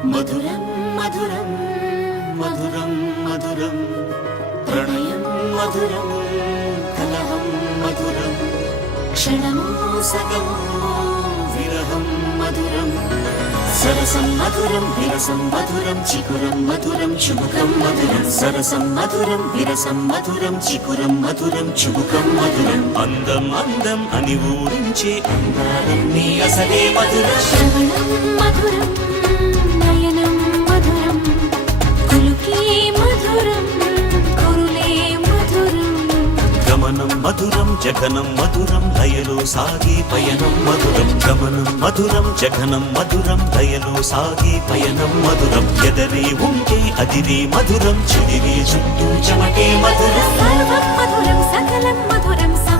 మధురం మధురం మధురం మధురం ప్రణయం మధురం కలహం మధురం క్షణము సగము విరహం మధురం సరసం మధురం విరసం మధురం చికురం మధురం చుబుకం మధురం సరసం మధురం విరసం మధురం చికురం మధురం చుబుకం మధురం అందం అందం అని ఊరించే అందాలన్నీ అసలే మధురం శ్రవణం మధురం నయనం మధురం కులుకే మధురం కురులే మధురం గమనం మధురం జగనం మధురం లయలో సాగే పయనం మధురం గమనం మధురం జగనం మధురం లయలో సాగే పయనం మధురం ఎదరే ఉంటే అదిరే మధురం చెదిరే చుట్టూ చెమటే మధురం సర్వం మధురం సకలం మధురం